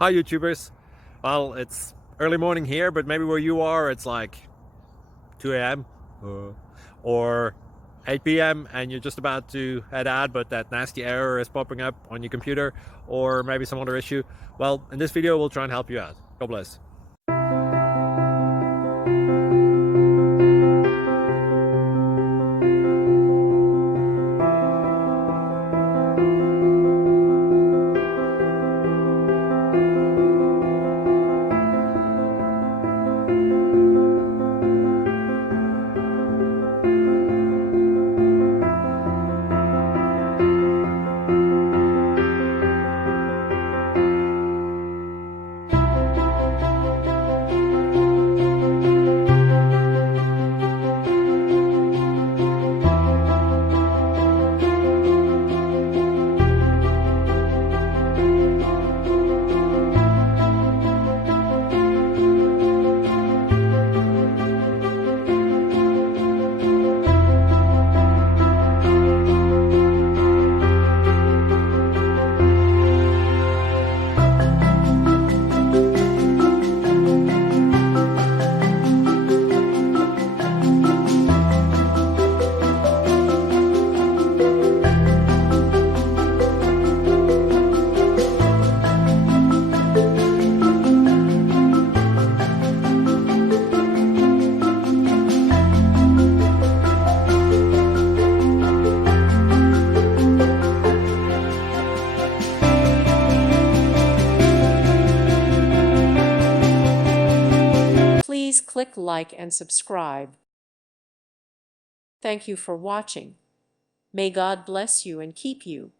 Hi YouTubers. Well, it's early morning here, but maybe where you are it's like 2 a.m. Or 8 p.m. and you're just about to head out, but that nasty error is popping up on your computer, or maybe some other issue. Well, in this video we'll try and help you out. God bless. Please click like and subscribe. Thank you for watching. May God bless you and keep you.